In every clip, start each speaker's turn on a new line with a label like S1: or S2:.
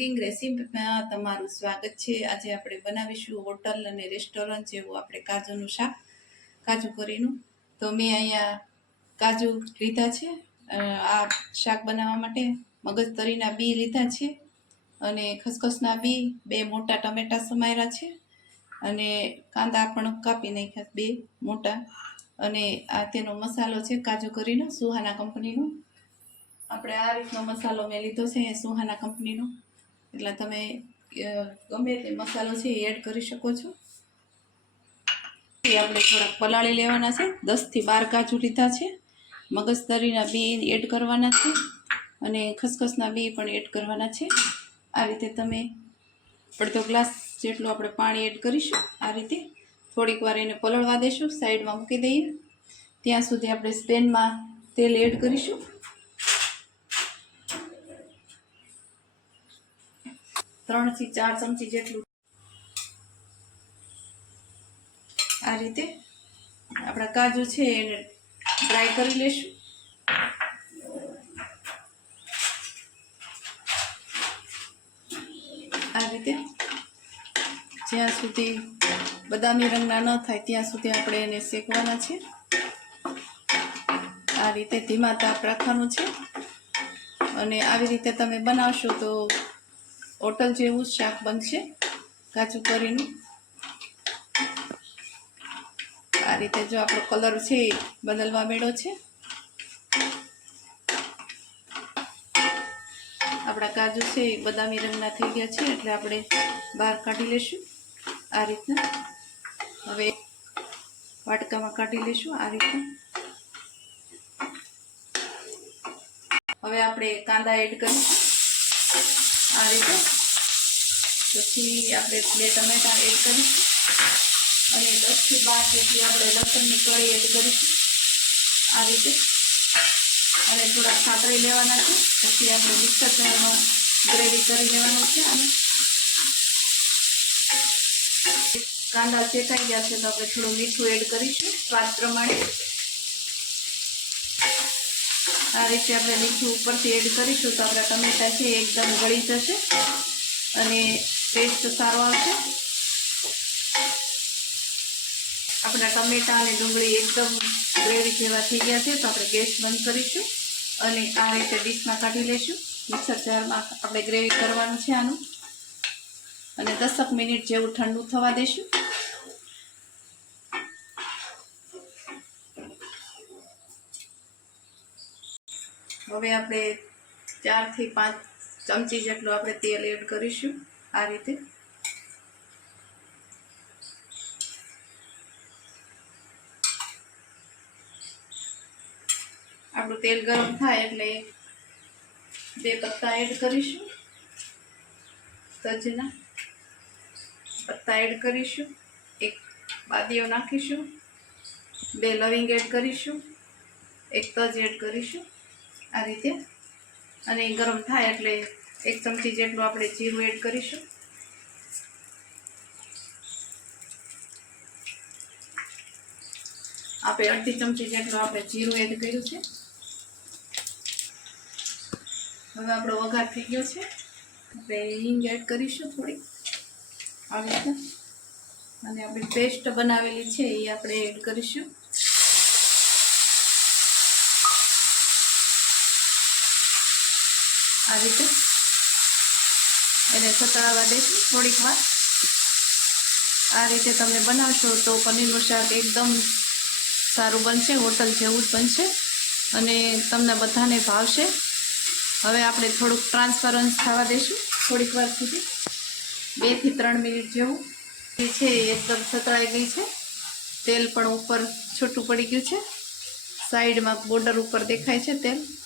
S1: Cooking રેસીપીમાં તમારું સ્વાગત છે. આજે આપણે બનાવીશું હોટલ અને રેસ્ટોરન્ટ જેવું આપણે કાજુનું શાક, કાજુ કરીનું તો મેં અહીંયા કાજુ લીધા છે. આ શાક બનાવવા માટે મગજ તરીના બી લીધા છે અને ખસખસના બી બે મોટા ટમેટા સમાયેલા છે અને કાંદા પણ કાપી નાખ્યા બે મોટા. અને આ તેનો મસાલો છે કાજુ કરીનો સુહાના કંપનીનો. આપણે આ રીતનો મસાલો મેં લીધો છે સુહાના કંપનીનો. એટલે તમે ગમે તે મસાલો છે એ એડ કરી શકો છો. એ આપણે થોડાક પલાળી લેવાના છે. દસથી બાર કાજુ લીધા છે. મગજતરીના બી એડ કરવાના છે. અને ખસખસના બી પણ એડ કરવાના છે. આ રીતે તમે અડધો ગ્લાસ જેટલું આપણે પાણી એડ કરીશું. આ રીતે થોડીક વાર એને પલળવા દેશું. સાઈડમાં મૂકી દઈએ. ત્યાં સુધી આપણે સ્પેનમાં તેલ એડ કરીશું. ત્રણથી ચાર ચમચી જેટલું. આ રીતે આપણા કાજુ છે એને ડ્રાય કરી લેશું. આ રીતે જ્યાં સુધી બદામી રંગના ન થાય ત્યાં સુધી આપણે એને શેકવાના છે. આ રીતે ધીમા તાપ રાખવાનું છે. અને આવી રીતે તમે બનાવશો તો હોટલ જેવું શાક બનશે. કાજુ કરીને. આ રીતે જો આપણો કલર છે એ બદલવા મેળો છે. આપણા કાજુ છે એ બદામી રંગના થઈ ગયા છે, એટલે આપણે બહાર કાઢી લેશું આ રીતના. હવે વાટકામાં કાઢી લેશું આ રીતના. હવે આપણે કાંદા એડ કરીશું. આ રીતે. પછી આપણે બે ટમેટા એડ કરીશું. અને દસથી બાર જેટલી આપણે લસણની કળી એડ કરીશું. આ રીતે. અને થોડા સાતળી લેવાના છે. પછી આપણે મિક્સર જારમાં ગ્રેવી કરી લેવાનું છે અને કાંદા શેકાઈ ગયા છે તો આપણે થોડું મીઠું એડ કરીશું. સ્વાદ પ્રમાણે. આ રીતે આપણે મીઠું ઉપરથી એડ કરીશું તો આપણા ટમેટા છે એકદમ ગળી જશે અને ટેસ્ટ સારો આવશે. આપણા ટમેટા અને ડુંગળી એકદમ ગ્રેવી જેવા થઈ ગયા છે તો આપણે ગેસ બંધ કરીશું અને આ રીતે ડીશમાં કાઢી લઈશું. મિક્સર જારમાં આપણે ગ્રેવી કરવાનું છે આનું. અને દસક મિનિટ જેવું ઠંડુ થવા દેશું. હવે આપણે ચારથી પાંચ ચમચી જેટલું આપણે તેલ એડ કરીશું આ રીતે. આપણું તેલ ગરમ થાય એટલે બે પત્તા એડ કરીશું. તજના પત્તા એડ કરીશું. એક બાદીઓ નાખીશું. બે લવિંગ એડ કરીશું. એક તજ એડ કરીશું. આ રીતે. અને ગરમ થાય એટલે એક ચમચી જેટલું આપણે જીરું એડ કરીશું. આપણે અડધી ચમચી જેટલું આપણે જીરું એડ કર્યું છે. હવે આપણો વઘાર થઈ ગયો છે. આપણે હિંગ એડ કરીશું થોડી. આવી રીતે. અને આપણી પેસ્ટ બનાવેલી છે, એ આપણે એડ કરીશું. આ રીતે. એને સતળાવા દઈશું થોડીક વાર. આ રીતે તમે બનાવશો તો પનીરનું શાક એકદમ સારું બનશે, હોટલ જેવું જ બનશે અને તમને બધાને ભાવશે. હવે આપણે થોડુંક ટ્રાન્સફરન્સ થવા દઈશું થોડીક વાર સુધી. બેથી ત્રણ મિનિટ જેવું. જે છે એકદમ સતળાઈ ગઈ છે. તેલ પણ ઉપર છૂટું પડી ગયું છે. સાઈડમાં બોર્ડર ઉપર દેખાય છે તેલ.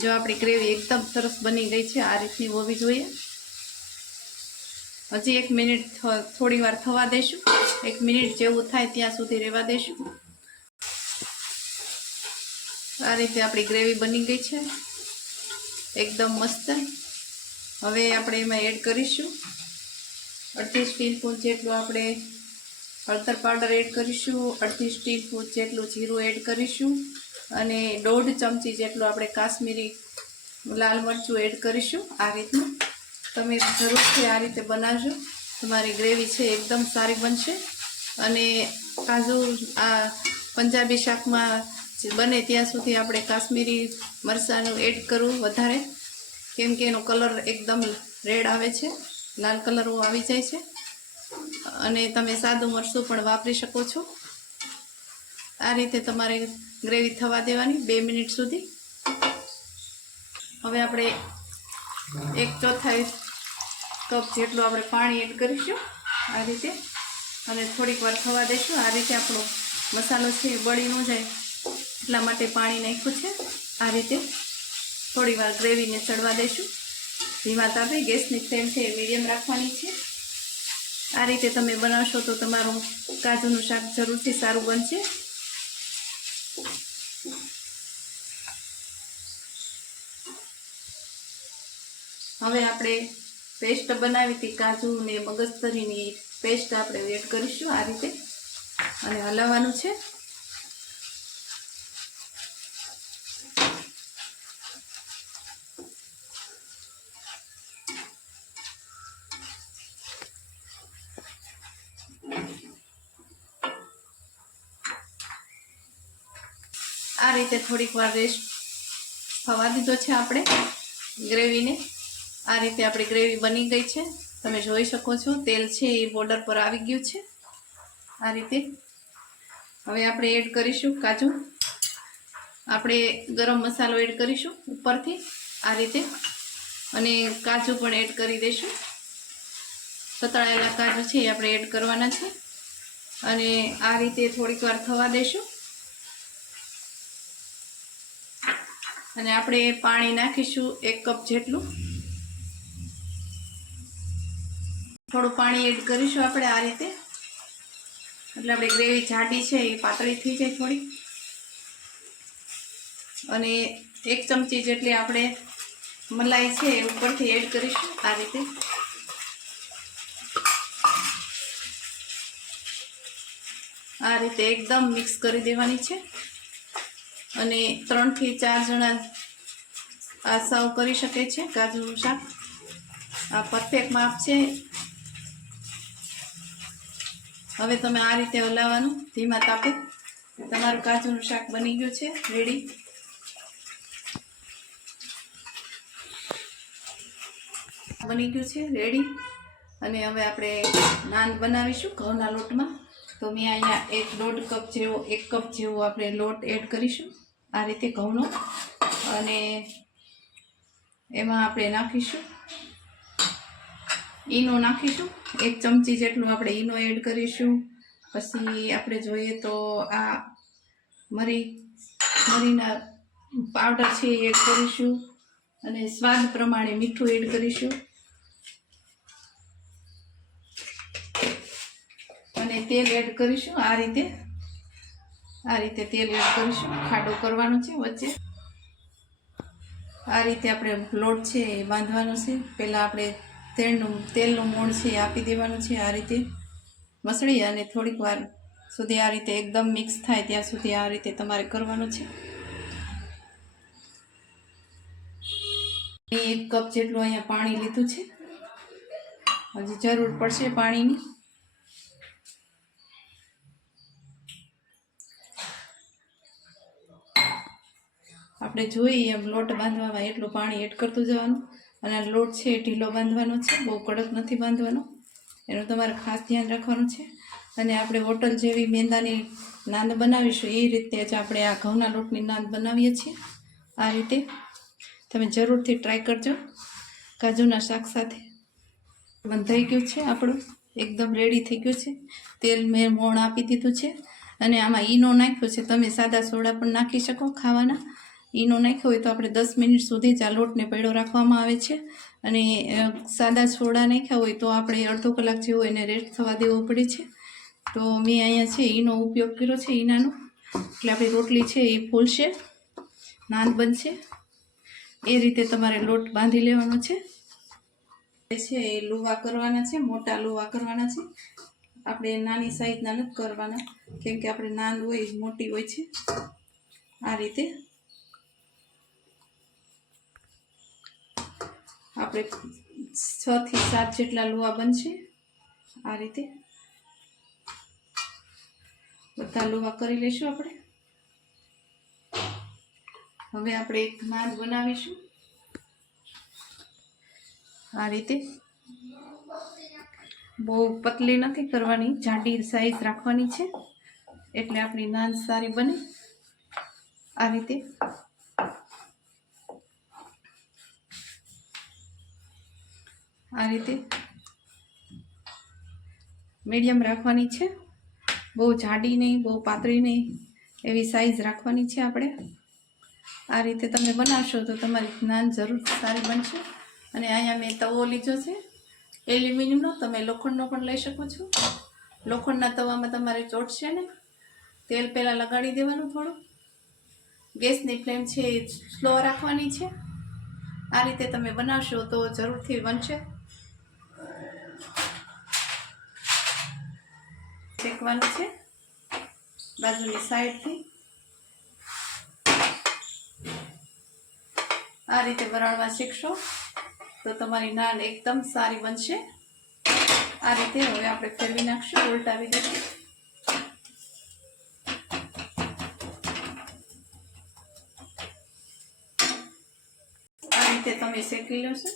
S1: જો આપણી ગ્રેવી એકદમ સરસ બની ગઈ છે, આ રીતની હોવી જોઈએ. હજી એક મિનિટ થોડી વાર થવા દઈશું એક મિનિટ જેવું થાય ત્યાં સુધી રહેવા દઈશું આ રીતે આપણી ગ્રેવી બની ગઈ છે. એકદમ મસ્ત. હવે આપણે એમાં એડ કરીશું. અડધી સ્ટીલફૂલ જેટલું આપણે હળદર પાવડર એડ કરીશું. અડધી સ્ટીલફૂલ જેટલું જીરું એડ કરીશું. અને દોઢ ચમચી જેટલું આપણે કાશ્મીરી લાલ મરચું એડ કરીશું આ રીતનું. તમે જરૂરથી આ રીતે બનાવજો. તમારી ગ્રેવી છે એકદમ સારી બનશે. અને કાજુ આ પંજાબી શાકમાં બને ત્યાં સુધી આપણે કાશ્મીરી મરચાંનું એડ કરવું વધારે. કેમ કે એનો કલર એકદમ રેડ આવે છે. લાલ કલર આવી જાય છે. અને તમે સાદું મરચું પણ વાપરી શકો છો. આ રીતે તમારે ગ્રેવી થવા દેવાની બે મિનિટ સુધી. હવે આપણે એક ચોથાઈ કપ જેટલું આપણે પાણી એડ કરીશું આ રીતે. અને થોડીક વાર થવા દઈશું આ રીતે આપણો મસાલો છે એ બળી ન જાય એટલા માટે પાણી નાખ્યું છે. આ રીતે થોડી વાર ગ્રેવીને ચડવા દઈશું ધીમા તાપે ગેસની ફ્લેમ છે એ મીડિયમ રાખવાની છે. આ રીતે તમે બનાવશો તો તમારું કાજુનું શાક જરૂરથી સારું બનશે. હવે આપણે પેસ્ટ બનાવી હતી કાજુ ને મગજતરીની પેસ્ટ આપણે એડ કરીશું આ રીતે. અને હલાવવાનું છે. આ રીતે થોડીક વાર રેસ્ટ થવા દીધો છે આપણે ગ્રેવીને. આ રીતે આપણી ગ્રેવી બની ગઈ છે. તમે જોઈ શકો છો, તેલ છે એ બોર્ડર પર આવી ગયું છે. આ રીતે. હવે આપણે એડ કરીશું કાજુ. આપણે ગરમ મસાલો એડ કરીશું ઉપરથી. આ રીતે. અને કાજુ પણ એડ કરી દઈશું. સતળાયેલા કાજુ છે એ આપણે એડ કરવાના છે. અને આ રીતે થોડીક વાર થવા દઈશું. અને આપણે પાણી નાખીશું એક કપ જેટલું. થોડું પાણી એડ કરીશું આપણે આ રીતે. એટલે આપણે ગ્રેવી જાડી છે, એ પાતળી થઈ જાય થોડી. અને એક ચમચી જેટલી આપણે મલાઈ છે એ ઉપરથી એડ કરીશું આ રીતે. આ રીતે એકદમ મિક્સ કરી દેવાની છે. અને ત્રણથી ચાર જણા આ સર્વ કરી શકે છે કાજુનું શાક. આ પરફેક્ટ માપ છે હવે તમે આ રીતે હલાવવાનું, ધીમા તાપે. તમારું કાજુનું શાક બની ગયું છે રેડી બની ગયું છે રેડી અને હવે આપણે નાન બનાવીશું ઘઉંના લોટમાં. તો મેં અહીંયા એક દોઢ કપ જેવો, એક કપ જેવો આપણે લોટ એડ કરીશું આ રીતે ઘઉંનો. અને એમાં આપણે નાખીશું ઈનો નાખીશું. એક ચમચી જેટલું આપણે ઈનો એડ કરીશું. પછી આપણે જોઈએ તો આ મરી, મરીના પાવડર છે એ એડ કરીશું. અને સ્વાદ પ્રમાણે મીઠું એડ કરીશું. અને તેલ એડ કરીશું આ રીતે. આ રીતે તેલ એડ કરીશું. ખાડો કરવાનો છે વચ્ચે. આ રીતે આપણે લોટ છે એ બાંધવાનો છે. પહેલાં આપણે તેલનું તેલનું મૂળ છે, આપી દેવાનું છે આ રીતે મસળી અને થોડીક વાર સુધી આ રીતે એકદમ મિક્સ થાય ત્યાં સુધી આ રીતે તમારે કરવાનું છે. એક કપ જેટલું અહીંયા પાણી લીધું છે. હજી જરૂર પડશે પાણીની. આપણે જોઈએ એમ લોટ બાંધવામાં એટલું પાણી એડ કરતું જવાનું. અને લોટ છે એ ઢીલો બાંધવાનો છે, બહુ કડક નથી બાંધવાનો. એનું તમારે ખાસ ધ્યાન રાખવાનું છે. અને આપણે હોટલ જેવી મેંદાની નાંદ બનાવીશું, એ રીતે જ આપણે આ ઘઉંના લોટની નાંદ બનાવીએ છીએ. આ રીતે તમે જરૂરથી ટ્રાય કરજો. કાજુના શાક સાથે. બંધાઈ ગયું છે આપણું, એકદમ રેડી થઈ ગયું છે. તેલ મેં મોણ આપી દીધું છે. અને આમાં ઈનો નાખ્યો છે, તમે સાદા સોડા પણ નાખી શકો ખાવાના. ઈનો નાખ્યો હોય તો આપણે દસ મિનિટ સુધી જ આ લોટને પડ્યો રાખવામાં આવે છે. અને સાદા સોડા નાખ્યા હોય તો આપણે અડધો કલાક જેવો એને રેસ્ટ થવા દેવો પડે છે. તો મેં અહીંયા છે ઈનો ઉપયોગ કર્યો છે ઈનાનો. એટલે આપણી રોટલી છે એ ફૂલશે. નાન બનશે. એ રીતે તમારે લોટ બાંધી લેવાનો છે. એ છે એ લુવા કરવાના છે, મોટા લુવા કરવાના છે. આપણે નાની સાઈઝના નથી કરવાના. કેમ કે આપણે નાન હોય, મોટી હોય છે. આ રીતે આપણે છ થી સાત જેટલા લુવા બનશે આ રીતે. બધા લુવા કરી લઈશું આપણે. હવે આપણે એક નાદ બનાવીશું. આ રીતે. બહુ પતલી નથી કરવાની, જાડી સાઈઝ રાખવાની છે. એટલે આપણી નાન સારી બને. આ રીતે. આ રીતે મીડિયમ રાખવાની છે. બહુ જાડી નહીં, બહુ પાતળી નહીં, એવી સાઇઝ રાખવાની છે આપણે. આ રીતે તમે બનાવશો તો તમારી નાન જરૂર સારી બનશે. અને અહીંયા મેં તવો લીધો છે. એલ્યુમિનિયમનો તમે લોખંડનો પણ લઈ શકો છો. લોખંડના તવામાં તમારે ચોટશે ને, તેલ પહેલાં લગાડી દેવાનું થોડું. ગેસની ફ્લેમ છે એ સ્લો રાખવાની છે. આ રીતે તમે બનાવશો તો જરૂરથી બનશે. શેકવાનું છે? બાજુની સાઈડથી. આ રીતે વરાળમાં શેકશો, તો તમારી નાન એકદમ સારી બનશે. આ રીતે હવે આપણે ફેરવી નાખશું, ઉલટાવી દઈશું. આ રીતે તમે શેકી લેશો.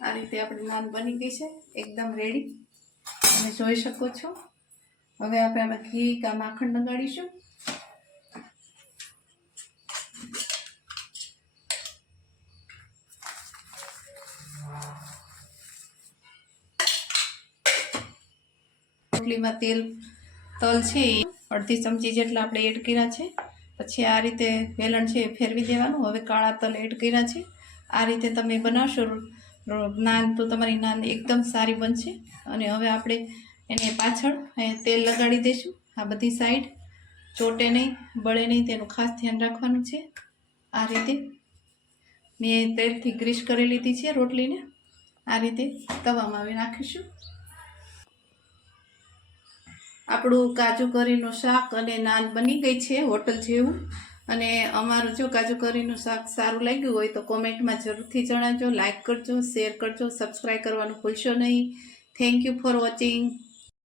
S1: આ રીતે આપણી નાન બની ગઈ છે, એકદમ રેડી તમે જોઈ શકો છો. હવે આપણે આમાં ઘી કા માખણ લગાડીશું. રોટલીમાં તેલ, તલ છે અડધી ચમચી જેટલા આપણે એડ કર્યા છે. પછી આ રીતે વેલણ છે ફેરવી દેવાનું. હવે કાળા તલ એડ કર્યા છે. આ રીતે તમે બનાવશો નાન તો તમારી નાન એકદમ સારી બનશે. અને હવે આપણે એને પાછળ તેલ લગાડી દઈશું, આ બધી સાઈડ ચોટે નહીં, બળે નહીં, તેનું ખાસ ધ્યાન રાખવાનું છે. આ રીતે મેં તેલથી ગ્રીસ કરી લીધી છે રોટલીને. આ રીતે તવામાં આવી નાખીશું. આપણું કાજુ કરીનું શાક અને નાન બની ગઈ છે હોટલ જેવું. અને અમારું જો કાજુ કરીનું શાક સારું લાગ્યું હોય તો કોમેન્ટમાં જરૂરથી જણાવજો લાઇક કરજો શેર કરજો સબસ્ક્રાઈબ કરવાનું ભૂલશો નહીં. Thank you for watching